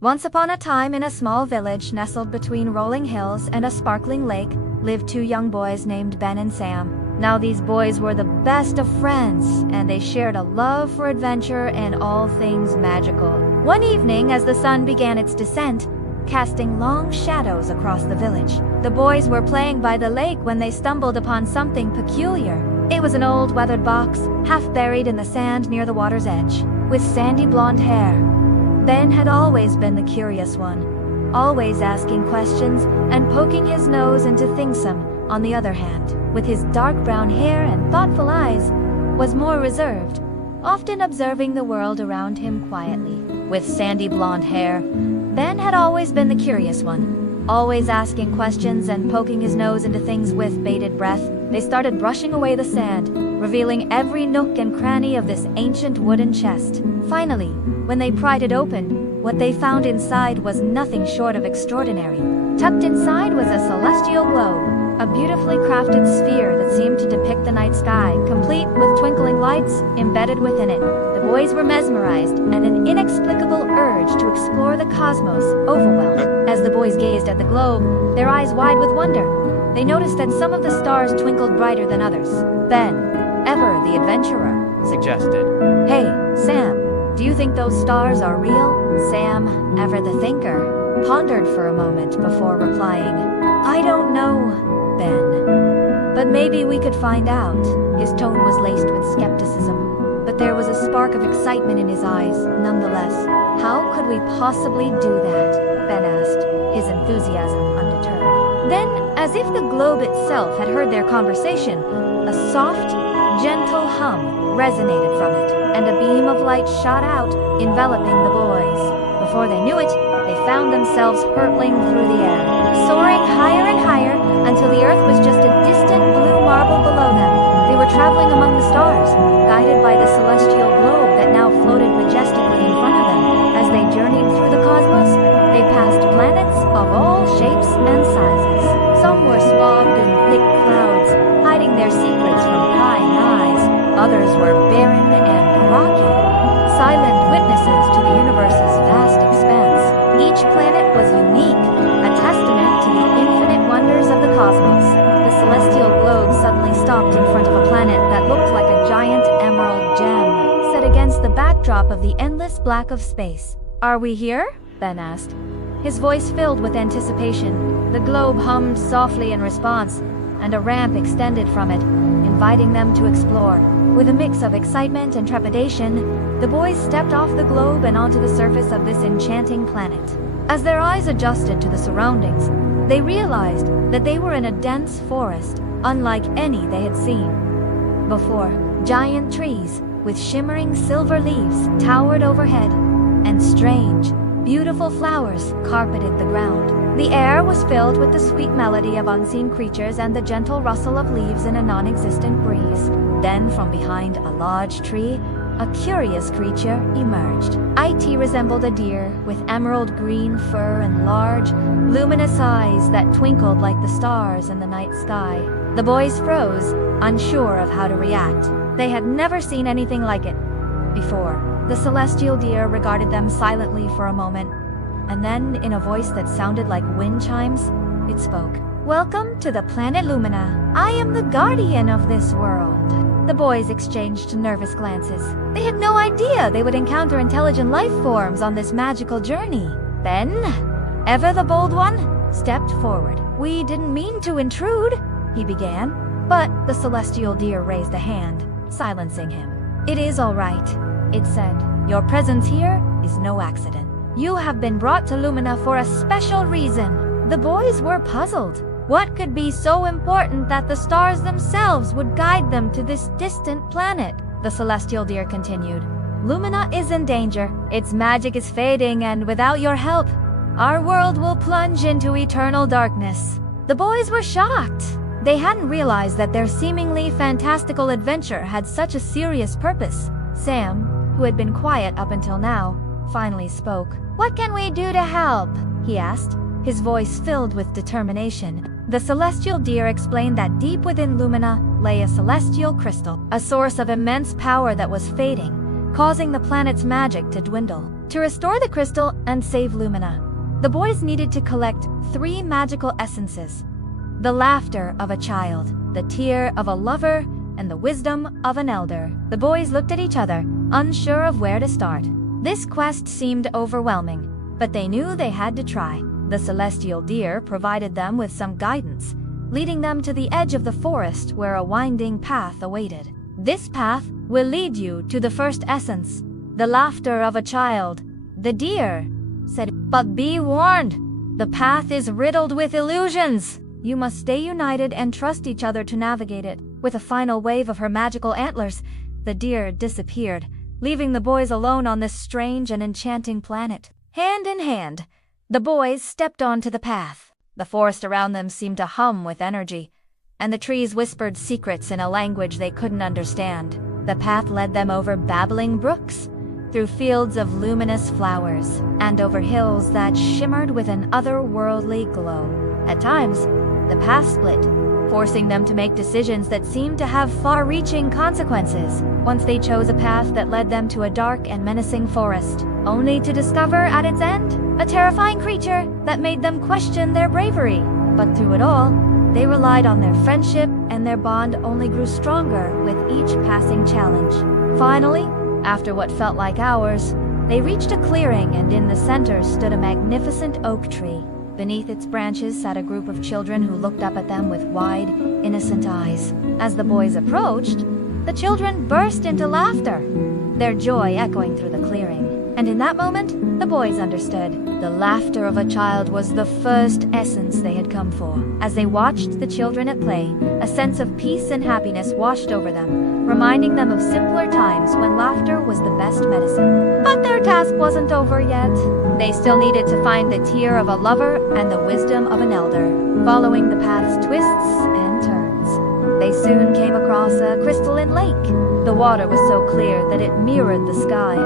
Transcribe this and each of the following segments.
Once upon a time, in a small village nestled between rolling hills and a sparkling lake, lived two young boys named Ben and Sam. Now these boys were the best of friends, and they shared a love for adventure and all things magical. One evening, as the sun began its descent, casting long shadows across the village, the boys were playing by the lake when they stumbled upon something peculiar. It was an old weathered box, half buried in the sand near the water's edge, with sandy blonde hair. Ben had always been the curious one, always asking questions and poking his nose into things. Sam, on the other hand, with his dark brown hair and thoughtful eyes, was more reserved, often observing the world around him quietly. With sandy blonde hair, Ben had always been the curious one, always asking questions and poking his nose into things. With bated breath, they started brushing away the sand, revealing every nook and cranny of this ancient wooden chest. Finally, when they pried it open, what they found inside was nothing short of extraordinary. Tucked inside was a celestial globe, a beautifully crafted sphere that seemed to depict the night sky, complete with twinkling lights embedded within it. The boys were mesmerized, and an inexplicable urge to explore the cosmos overwhelmed. As the boys gazed at the globe, their eyes wide with wonder, they noticed that some of the stars twinkled brighter than others. Ben, ever the adventurer, suggested, "Hey, Sam, do you think those stars are real?" Sam, ever the thinker, pondered for a moment before replying, "I don't know, Ben. But maybe we could find out." His tone was laced with skepticism, but there was a spark of excitement in his eyes, nonetheless. "How could we possibly do that?" Ben asked, his enthusiasm undeterred. Then, as if the globe itself had heard their conversation, a soft, gentle hum resonated from it, and a beam of light shot out, enveloping the boys. Before they knew it, they found themselves hurtling through the air, soaring higher and higher until the earth was just a distant blue marble below them. They were traveling among the stars, guided by the celestial globe that now floated majestically in front of them. As they journeyed through the cosmos, they passed planets of all shapes and sizes. Some were swathed in thick clouds, hiding their secrets from prying eyes. Others were barren and rocky, silent witnesses to the universe's vast expanse. Each planet was unique, a testament to the infinite wonders of the cosmos. The celestial globe suddenly stopped in front of a planet that looked like a giant emerald gem, set against the backdrop of the endless black of space. "Are we here?" Ben asked, his voice filled with anticipation. The globe hummed softly in response, and a ramp extended from it, inviting them to explore. With a mix of excitement and trepidation, the boys stepped off the globe and onto the surface of this enchanting planet. As their eyes adjusted to the surroundings, they realized that they were in a dense forest, unlike any they had seen before. Giant trees, with shimmering silver leaves, towered overhead, and strange, beautiful flowers carpeted the ground. The air was filled with the sweet melody of unseen creatures and the gentle rustle of leaves in a non-existent breeze. Then, from behind a large tree, a curious creature emerged. It resembled a deer, with emerald green fur and large, luminous eyes that twinkled like the stars in the night sky. The boys froze, unsure of how to react. They had never seen anything like it before. The celestial deer regarded them silently for a moment, and then, in a voice that sounded like wind chimes, it spoke. "Welcome to the planet Lumina. I am the guardian of this world." The boys exchanged nervous glances. They had no idea they would encounter intelligent life forms on this magical journey. Ben, ever the bold one, stepped forward. "We didn't mean to intrude," he began, but the celestial deer raised a hand, silencing him. "It is all right," it said. "Your presence here is no accident. You have been brought to Lumina for a special reason." The boys were puzzled. What could be so important that the stars themselves would guide them to this distant planet? The celestial deer continued. "Lumina is in danger. Its magic is fading, and without your help, our world will plunge into eternal darkness." The boys were shocked. They hadn't realized that their seemingly fantastical adventure had such a serious purpose. Sam, who had been quiet up until now, finally spoke. "What can we do to help?" he asked, his voice filled with determination. The celestial deer explained that deep within Lumina lay a celestial crystal, a source of immense power that was fading, causing the planet's magic to dwindle. To restore the crystal and save Lumina, the boys needed to collect 3 magical essences: the laughter of a child, the tear of a lover, and the wisdom of an elder. The boys looked at each other, unsure of where to start. This quest seemed overwhelming, but they knew they had to try. The celestial deer provided them with some guidance, leading them to the edge of the forest where a winding path awaited. This path will lead you to the first essence, the laughter of a child. The deer said, "But be warned, the path is riddled with illusions. You must stay united and trust each other to navigate it." With a final wave of her magical antlers, the deer disappeared, leaving the boys alone on this strange and enchanting planet. Hand in hand, the boys stepped onto the path. The forest around them seemed to hum with energy, and the trees whispered secrets in a language they couldn't understand. The path led them over babbling brooks, through fields of luminous flowers, and over hills that shimmered with an otherworldly glow. At times, the path split, forcing them to make decisions that seemed to have far-reaching consequences. Once they chose a path that led them to a dark and menacing forest, only to discover at its end a terrifying creature that made them question their bravery. But through it all, they relied on their friendship, and their bond only grew stronger with each passing challenge. Finally, after what felt like hours, they reached a clearing, and in the center stood a magnificent oak tree. Beneath its branches sat a group of children who looked up at them with wide, innocent eyes. As the boys approached, the children burst into laughter, their joy echoing through the clearing. And in that moment, the boys understood. The laughter of a child was the first essence they had come for. As they watched the children at play, a sense of peace and happiness washed over them, reminding them of simpler times when laughter was the best medicine. But their task wasn't over yet. They still needed to find the tear of a lover and the wisdom of an elder. Following the path's twists and turns, they soon came across a crystalline lake. The water was so clear that it mirrored the sky,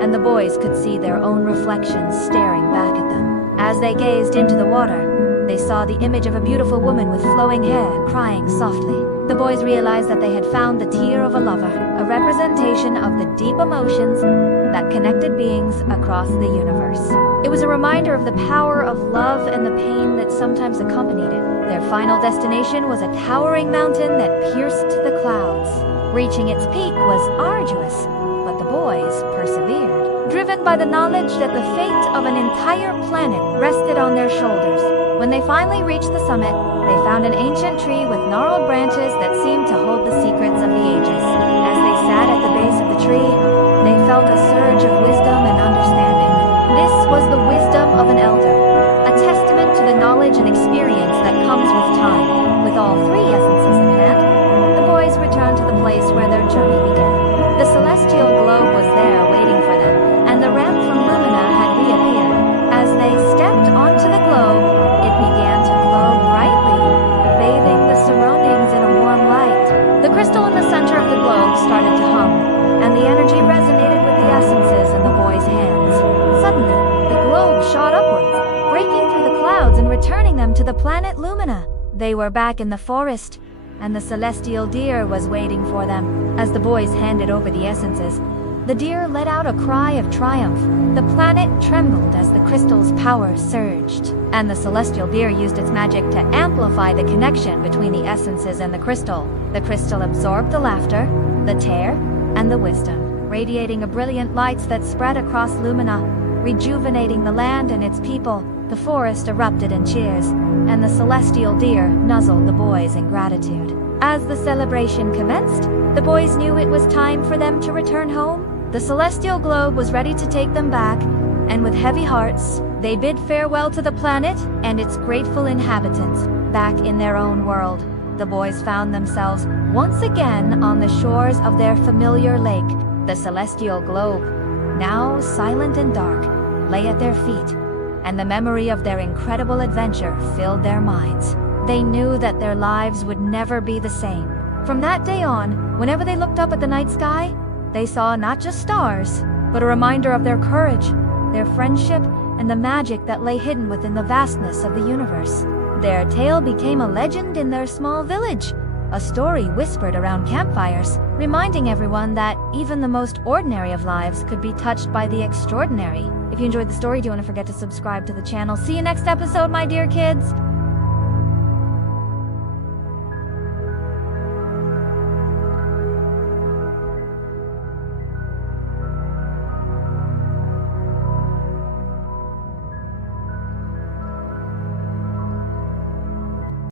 and the boys could see their own reflections staring back at them. As they gazed into the water, they saw the image of a beautiful woman with flowing hair, crying softly. The boys realized that they had found the tear of a lover, a representation of the deep emotions that connected beings across the universe. It was a reminder of the power of love and the pain that sometimes accompanied it. Their final destination was a towering mountain that pierced the clouds. Reaching its peak was arduous, but the boys persevered, driven by the knowledge that the fate of an entire planet rested on their shoulders. When they finally reached the summit, they found an ancient tree with gnarled branches that seemed to hold the secrets of the ages. As they sat at the base of the tree, they felt a surge of wisdom and understanding. This was the wisdom of an elder, a testament to the knowledge and experience that comes with time. With all 3 essences in hand, the boys returned to the place where their journey began. The celestial globe was there waiting for them, and the ramp from Lumina had reappeared. As they stepped onto the globe, it began to glow brightly, bathing the surroundings in a warm light. The crystal in the center of the globe started to hum, and the energy resonated with the essences in the boys' hands. Suddenly, the globe shot upwards, breaking through the clouds and returning them to the planet Lumina. They were back in the forest, and the celestial deer was waiting for them. As the boys handed over the essences, the deer let out a cry of triumph. The planet trembled as the crystal's power surged, and the celestial deer used its magic to amplify the connection between the essences and the crystal. The crystal absorbed the laughter, the tear, and the wisdom, radiating a brilliant light that spread across Lumina, rejuvenating the land and its people. The forest erupted in cheers, and the celestial deer nuzzled the boys in gratitude. As the celebration commenced, the boys knew it was time for them to return home. The celestial globe was ready to take them back, and with heavy hearts, they bid farewell to the planet and its grateful inhabitants. Back in their own world, the boys found themselves once again on the shores of their familiar lake. The celestial globe, now silent and dark, lay at their feet, and the memory of their incredible adventure filled their minds. They knew that their lives would never be the same. From that day on, whenever they looked up at the night sky, they saw not just stars, but a reminder of their courage, their friendship, and the magic that lay hidden within the vastness of the universe. Their tale became a legend in their small village, a story whispered around campfires, reminding everyone that even the most ordinary of lives could be touched by the extraordinary. If you enjoyed the story, don't forget to subscribe to the channel. See you next episode, my dear kids!